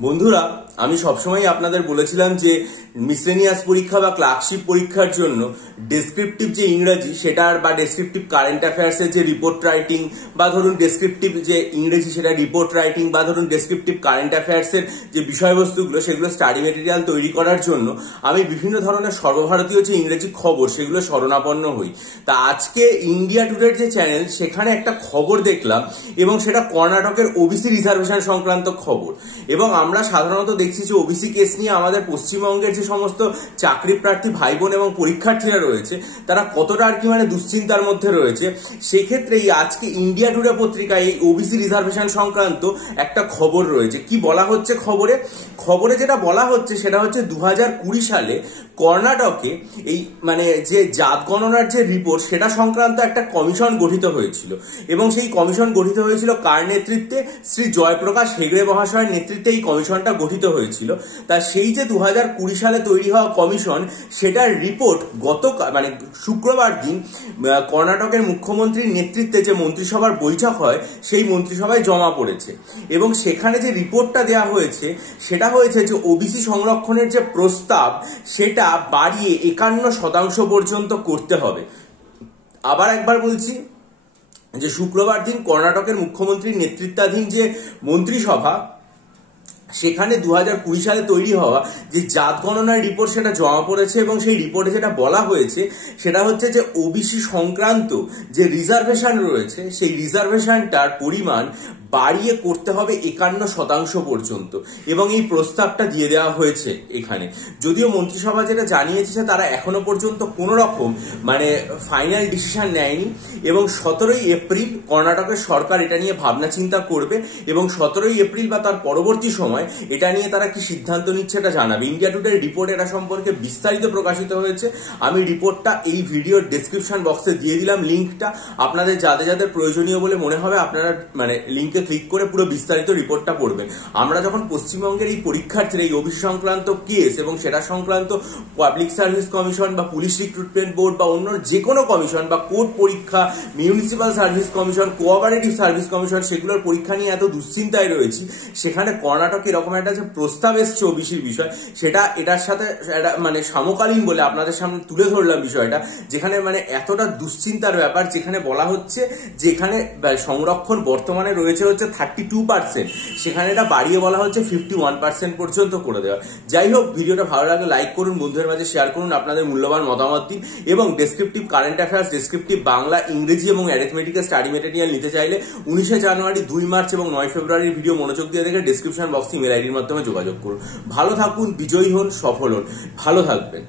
বন্ধুরা, আমি সবসময় আপনাদের বলেছিলাম যে মিসলেনিয়াস পরীক্ষা বা ক্লার্কশিপ পরীক্ষার জন্য ডেসক্রিপটিভ যে ইংরেজি সেটার বা ডেসক্রিপটিভ কারেন্ট অ্যাফেয়ার্সের যে রিপোর্ট রাইটিং বা ধরুন ডেসক্রিপটিভ যে ইংরেজি সেটা রিপোর্ট রাইটিং বা ধরুন ডেসক্রিপটিভ কারেন্ট অ্যাফেয়ার্সের যে বিষয়বস্তুগুলো সেগুলো স্টাডি মেটেরিয়াল তৈরি করার জন্য আমি বিভিন্ন ধরনের সর্বভারতীয় যে ইংরেজি খবর সেগুলো শরণাপন্ন হই। তা আজকে ইন্ডিয়া টুডের যে চ্যানেল সেখানে একটা খবর দেখলাম এবং সেটা কর্ণাটকের ওবিসি রিজার্ভেশন সংক্রান্ত খবর। এবং আমরা সাধারণত দেখছি যে ওবিসি কেস নিয়ে আমাদের পশ্চিমবঙ্গের যে সমস্ত চাকরি প্রার্থী ভাই বোন এবং পরীক্ষার্থীরা রয়েছে তারা কতটা আর কি দুশ্চিন্তার মধ্যে রয়েছে। সেক্ষেত্রে আজকে ইন্ডিয়া টুডে পত্রিকায় এই ওবিসি রিজার্ভেশন সংক্রান্ত একটা খবর রয়েছে। কি বলা হচ্ছে খবরে যেটা বলা হচ্ছে সেটা হচ্ছে 2020 সালে কর্ণাটকে এই যে জাত গণনার যে রিপোর্ট সেটা সংক্রান্ত একটা কমিশন গঠিত হয়েছিল এবং সেই কমিশন গঠিত হয়েছিল কার নেতৃত্বে? শ্রী জয়প্রকাশ হেগড়ে মহাশয়ের নেতৃত্বে এই কমিশনটা গঠিত হয়েছিল। তা সেই যে 2020 সালে তৈরি হওয়া কমিশন সেটার রিপোর্ট শুক্রবার দিন কর্ণাটকের মুখ্যমন্ত্রীর নেতৃত্বে যে মন্ত্রিসভার বৈঠক হয় সেই মন্ত্রিসভায় জমা পড়েছে এবং সেখানে যে রিপোর্টটা দেওয়া হয়েছে সেটা হয়েছে যে ওবিসি সংরক্ষণের যে প্রস্তাব সেটা বাড়িয়ে 51% পর্যন্ত করতে হবে। আবার একবার বলছি যে শুক্রবার দিন কর্ণাটকের মুখ্যমন্ত্রীর নেতৃত্বাধীন যে মন্ত্রিসভা সেখানে 2020 সালে তৈরি হওয়া যে জাত গণনার রিপোর্ট সেটা জমা পড়েছে এবং সেই রিপোর্টে যেটা বলা হয়েছে সেটা হচ্ছে যে ওবিসি সংক্রান্ত যে রিজার্ভেশন রয়েছে সেই রিজার্ভেশনটার পরিমাণ বাড়িয়ে করতে হবে 51% পর্যন্ত এবং এই প্রস্তাবটা দিয়ে দেওয়া হয়েছে এখানে। যদিও মন্ত্রিসভা যেটা জানিয়েছে তারা এখনো পর্যন্ত কোনো রকম ফাইনাল ডিসিশন নেয়নি এবং 17 এপ্রিল কর্ণাটকের সরকার এটা নিয়ে ভাবনা চিন্তা করবে এবং 17 এপ্রিল বা তার পরবর্তী সময় এটা নিয়ে তারা কি সিদ্ধান্ত নিচ্ছে এটা জানাবে। ইন্ডিয়া টুডের রিপোর্ট এটা সম্পর্কে বিস্তারিত প্রকাশিত হয়েছে। আমি রিপোর্টটা এই ভিডিওর ডেসক্রিপশন বক্সে দিয়ে দিলাম লিঙ্কটা। আপনাদের যাদের যাদের প্রয়োজনীয় বলে মনে হবে আপনারা লিঙ্কে ক্লিক করে পুরো বিস্তারিত রিপোর্টটা পড়বেন। আমরা যখন পশ্চিমবঙ্গের এই পরীক্ষার্থীরা এই ওবিসি সংক্রান্ত কেস এবং সেটা সংক্রান্ত পাবলিক সার্ভিস কমিশন বা পুলিশ রিক্রুটমেন্ট বোর্ড বা অন্য যে কোনো কমিশন বা কোর্ট পরীক্ষা, municipal service commission, cooperative service commission সেগুলোর পরীক্ষা নিয়ে এত দুশ্চিন্তায় রয়েছি, সেখানে কর্ণাটকে এরকম একটা যে প্রস্তাব এসছে ওবিসির বিষয় সেটা এটার সাথে সমকালীন বলে আপনাদের সামনে তুলে ধরলাম বিষয়টা, যেখানে এতটা দুশ্চিন্তার ব্যাপার, যেখানে বলা হচ্ছে যেখানে সংরক্ষণ বর্তমানে রয়েছে হচ্ছে 32%, সেখানে এটা বাড়িয়ে বলা হচ্ছে 51% পর্যন্ত করে দেওয়া। যাই হোক, ভিডিওটা ভালো লাগলে লাইক করুন, বন্ধুদের মাঝে শেয়ার করুন, আপনাদের মূল্যবান মতামত দিন এবং descriptive current affairs, descriptive Bangla, ইংরেজি এবং অ্যারিথমেটিকের স্টাডি মেটেরিয়াল নিতে চাইলে 19 জানুয়ারি, 2 মার্চ এবং 9 ফেব্রুয়ারির ভিডিও মনোযোগ দিয়ে দেখে ডেসক্রিপশন বক্সে ইমেল আইডির মাধ্যমে যোগাযোগ করুন। ভালো থাকুন, বিজয়ী হন, সফল হন, ভালো থাকবেন।